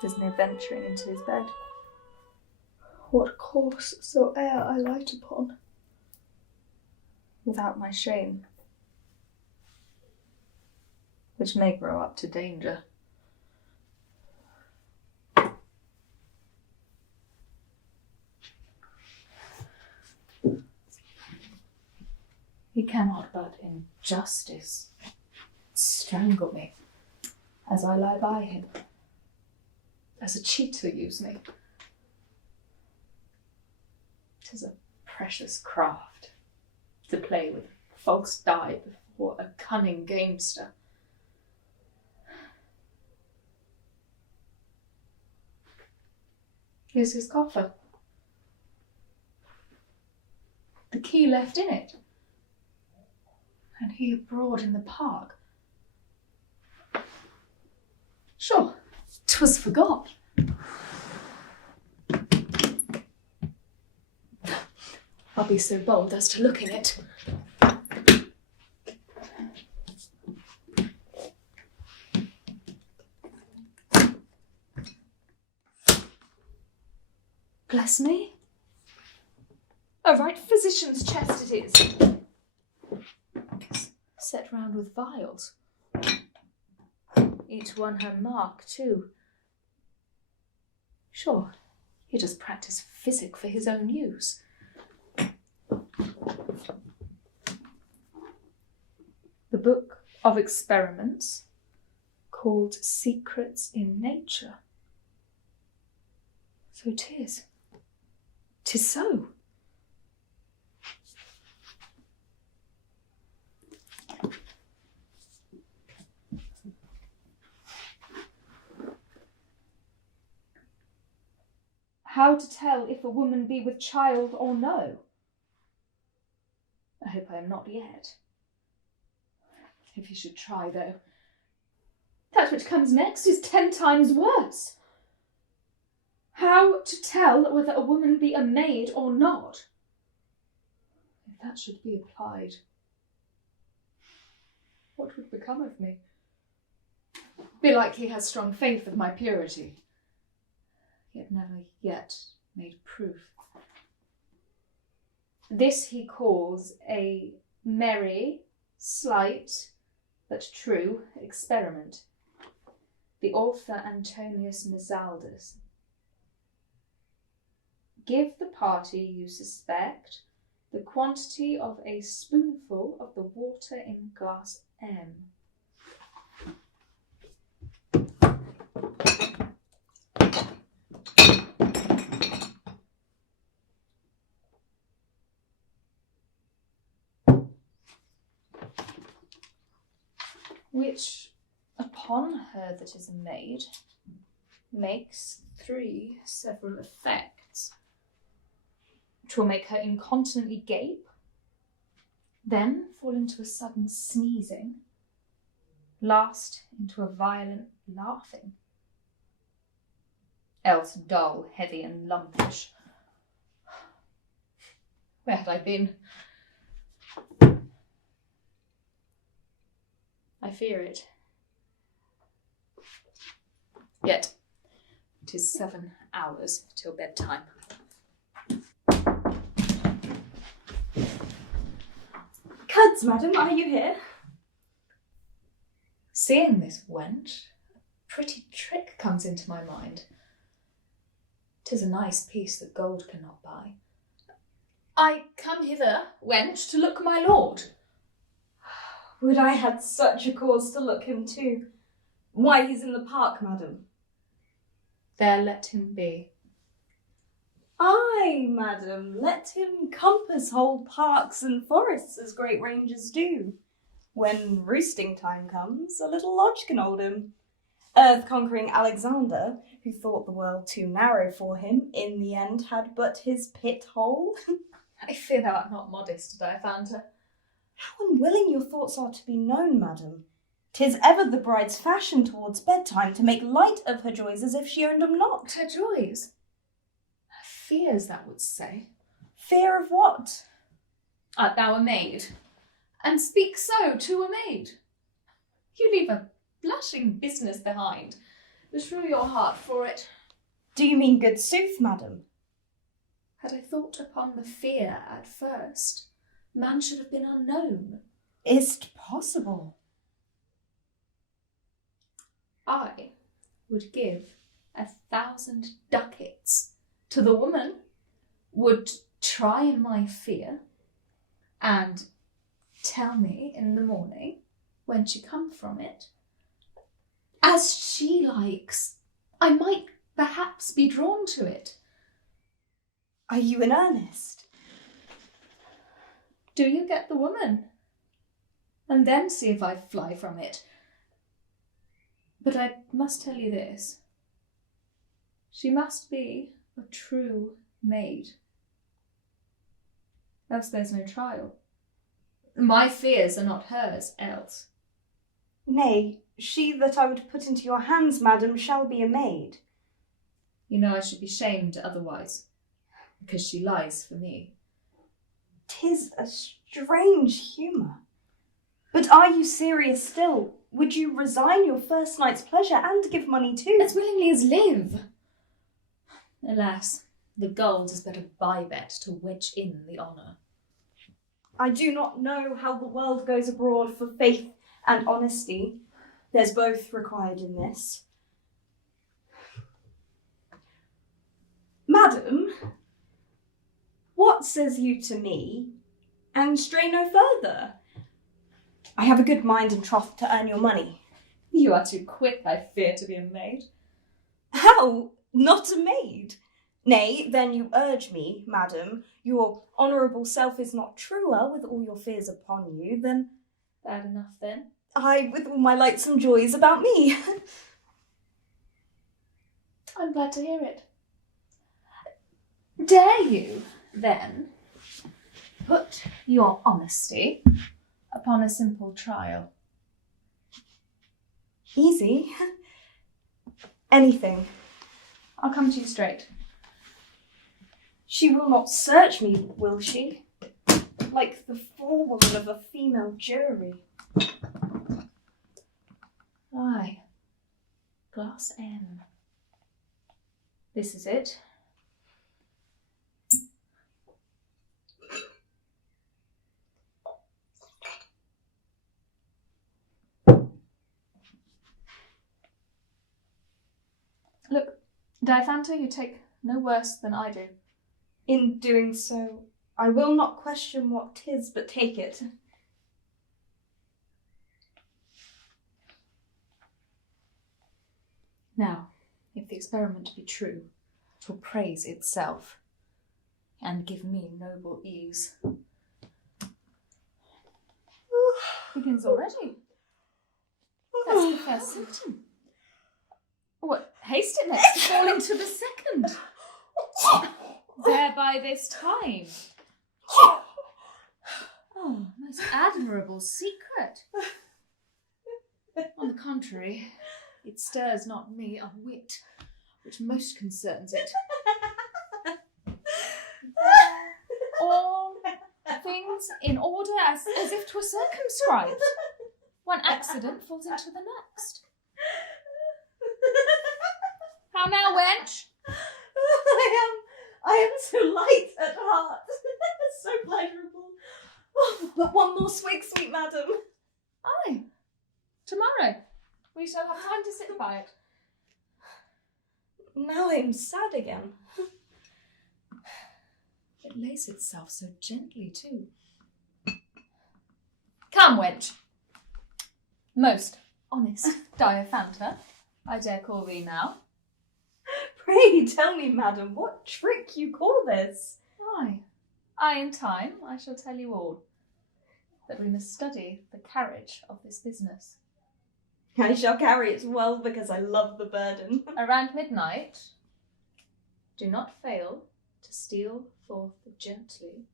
There's no venturing into his bed. What course soe'er I light upon, without my shame, which may grow up to danger. He cannot but in justice strangle me as I lie by him, as a cheater use me. 'Tis a precious craft to play with false die before a cunning gamester. Here's his coffer. The key left in it. And he abroad in the park. Sure, 'twas forgot. I'll be so bold as to look in it. Bless me. A right physician's chest it is. Set round with vials. Each one her mark, too. Sure, he does practice physic for his own use. The book of experiments, called Secrets in Nature. So 'tis. 'Tis so. How to tell if a woman be with child or no? I hope I am not yet. If you should try, though. That which comes next is 10 times worse. How to tell whether a woman be a maid or not? If that should be applied, what would become of me? Belike he has strong faith of my purity, yet never yet made proof. This he calls a merry, slight, but true experiment. The author Antonius Mizaldus. Give the party you suspect the quantity of a spoonful of the water in glass M. Which, upon her that is a maid, makes 3 several effects. Which will make her incontinently gape, then fall into a sudden sneezing, last into a violent laughing, else dull, heavy, and lumpish. Where had I been? I fear it. Yet 'tis 7 hours till bedtime. Cuds, madam, are you here? Seeing this wench, a pretty trick comes into my mind. 'Tis a nice piece that gold cannot buy. I come hither, wench, to look my lord. Would I had such a cause to look him too. Why, he's in the park, madam. There let him be. Ay, madam, let him compass whole parks and forests as great rangers do. When roosting time comes, a little lodge can hold him. Earth-conquering Alexander, who thought the world too narrow for him, in the end had but his pit-hole. I fear thou art not modest, Diaphanta. How unwilling your thoughts are to be known, madam. 'Tis ever the bride's fashion towards bedtime to make light of her joys as if she owned them not. Her joys? Her fears, thou wouldst say. Fear of what? Art thou a maid? And speak so to a maid? You leave a blushing business behind. Beshrew your heart for it. Do you mean good sooth, madam? Had I thought upon the fear at first, man should have been unknown. Is't possible? I would give 1,000 ducats to the woman, would try in my fear, and tell me in the morning, when she come from it, as she likes. I might perhaps be drawn to it. Are you in earnest? Do you get the woman? And then see if I fly from it. But I must tell you this. She must be a true maid. Else there's no trial. My fears are not hers, else. Nay, she that I would put into your hands, madam, shall be a maid. You know I should be shamed otherwise, because she lies for me. 'Tis a strange humour. But are you serious still? Would you resign your first night's pleasure and give money too? As willingly as live. Alas, the gold is but a bye-bet to wedge in the honour. I do not know how the world goes abroad for faith and honesty. There's both required in this. Madam, what says you to me? And stray no further. I have a good mind and troth to earn your money. You are too quick, I fear, to be a maid. How? Not a maid? Nay, then you urge me, madam, your honourable self is not truer with all your fears upon you, than Bad enough, then. I with all my lightsome joys about me. I'm glad to hear it. Dare you, then, put your honesty upon a simple trial? Easy. Anything. I'll come to you straight. She will not search me, will she? Like the forewoman of a female jury. Aye. Glass M. This is it. Look, Diaphanta, you take no worse than I do. In doing so, I will not question what 'tis, but take it. Now, if the experiment be true, 'twill praise itself, and give me noble ease. Begins already. That's the first symptom. What, haste it next to fall into the second. There by this time. Oh, most admirable secret. On the contrary, it stirs not me a whit, which most concerns it. All things in order as if 'twere circumscribed. One accident falls into the next. How now, wench? I am so light at heart. So pleasurable. Oh, but one more swig, sweet madam. Aye. Tomorrow. We shall have time to sit by it. Now I am sad again. It lays itself so gently, too. Come, wench. Most honest Diaphanta, I dare call thee now. Pray tell me, madam, what trick you call this? Aye, in time I shall tell you all. That we must study the carriage of this business. I shall carry it well because I love the burden. Around midnight, do not fail to steal forth gently,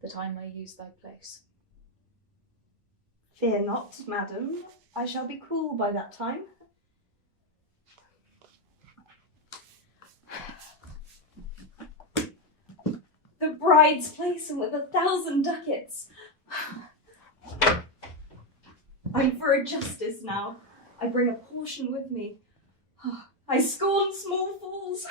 that I may use thy place. Fear not, madam, I shall be cool by that time. The bride's place and with 1,000 ducats. I'm for a justice now. I bring a portion with me. I scorn small fools.